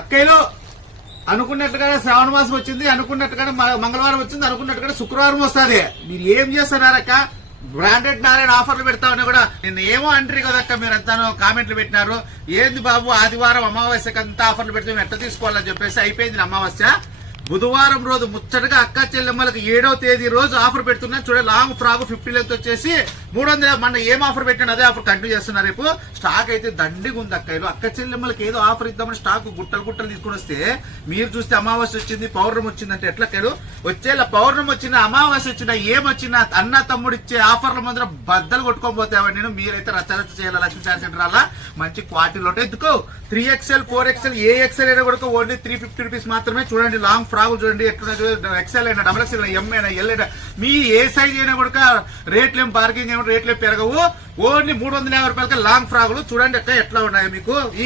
అక్కయ్యలో అనుకున్నట్టుగానే శ్రావణ మాసం వచ్చింది, అనుకున్నట్టుగానే మంగళవారం వచ్చింది, అనుకున్నట్టుగానే శుక్రవారం వస్తుంది. మీరు ఏం చేస్తున్నారక్క? బ్రాండెడ్ నారాయణ ఆఫర్లు పెడతామని కూడా నిన్న ఏమో అంటారు కదక్క, మీరు అంతా కామెంట్లు పెట్టినారు. ఏంది బాబు ఆదివారం అమావాస్యకి అంతా ఆఫర్లు పెడితే ఎట్లా తీసుకోవాలని చెప్పేసి అయిపోయింది అమావాస్య. బుధవారం రోజు ముచ్చటగా అక్క చెల్లెమ్మలకు 7వ తేదీ రోజు ఆఫర్ పెడుతున్నా చూడండి. లాంగ్ ఫ్రాక్ 50 లెంత్ వచ్చేసి 300. మన ఏం ఆఫర్ పెట్టినా అదే ఆఫర్ కంటిన్యూ చేస్తున్నారు. రేపు స్టాక్ అయితే దండిగా ఉంది అక్కలు. అక్క చెల్లెమ్మలకు ఏదో ఆఫర్ ఇద్దామని స్టాక్ గుట్టలు తీసుకుని వస్తే మీరు చూస్తే అమావాస్య వచ్చింది, పౌర్ణమి వచ్చిందంటే ఎట్లా కలు వచ్చేలా పౌర్ణమి వచ్చిన అమావాస్య వచ్చినా ఏమొచ్చినా అన్న తమ్ముడు ఇచ్చే ఆఫర్ల ముందర బద్దలు కొట్టుకోబోతావని నేను. మీరైతే రచ్చరచ్చ చేయాలి. లక్ష్మీ శారీ సెంటర్ అలా మంచి క్వాలిటీలో ఎందుకు 3XL 4XL ఏ ఎక్సెల్ అయినా కూడా ఓన్లీ 350 రూపీస్ మాత్రమే. చూడండి లాంగ్ ఫ్రాక్ చూడండి ఎట్లా, ఎక్సెల్ అయినా డబల్ ఎక్సెల్ అయినా ఎం అయినా ఎల్ అయినా మీ ఏ సైజ్ అయినా కూడా రేట్లేం పార్కింగ్ ఏమైనా రేట్లేం పెరగవు. ఓన్లీ 350 రూపాయలకి లాంగ్ ఫ్రాకులు చూడండి ఎట్లా ఉన్నాయి మీకు. ఈ